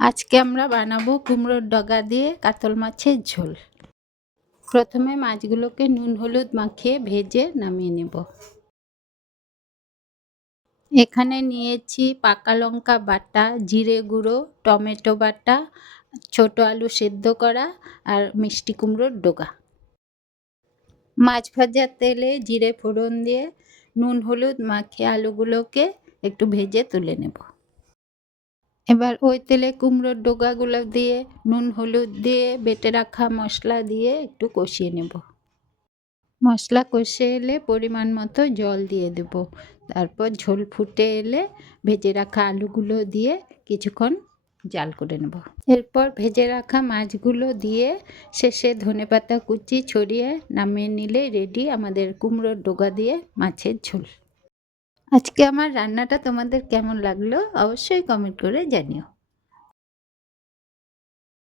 আজকে আমরা বানাবো কুমড়োর ডগা দিয়ে কাতল মাছের ঝোল। প্রথমে মাছগুলোকে নুন হলুদ মাখিয়ে ভেজে নামিয়ে নেব। এখানে নিয়েছি পাকা লঙ্কা বাটা, জিরে গুঁড়ো, টমেটো বাটা, ছোট আলু সেদ্ধ করা আর মিষ্টি কুমড়োর ডগা। মাছ ভাজার তেলে জিরে ফোড়ন দিয়ে নুন হলুদ মাখিয়ে আলুগুলোকে একটু ভেজে তুলে নেব। এবার ওই তেলে কুমড়োর ডগাগুলো দিয়ে নুন হলুদ দিয়ে বেটে রাখা মশলা দিয়ে একটু কষিয়ে নেব। মশলা কষে এলে পরিমাণ মতো জল দিয়ে দেব। তারপর ঝোল ফুটে এলে ভেজে রাখা আলুগুলো দিয়ে কিছুক্ষণ জাল করে নেব। এরপর ভেজে রাখা মাছগুলো দিয়ে শেষে ধনেপাতা কুচি ছড়িয়ে নামিয়ে নিলে রেডি আমাদের কুমড়োর ডগা দিয়ে মাছের ঝোল। আজকে আমার রান্নাটা তোমাদের কেমন লাগলো অবশ্যই কমেন্ট করে জানিও।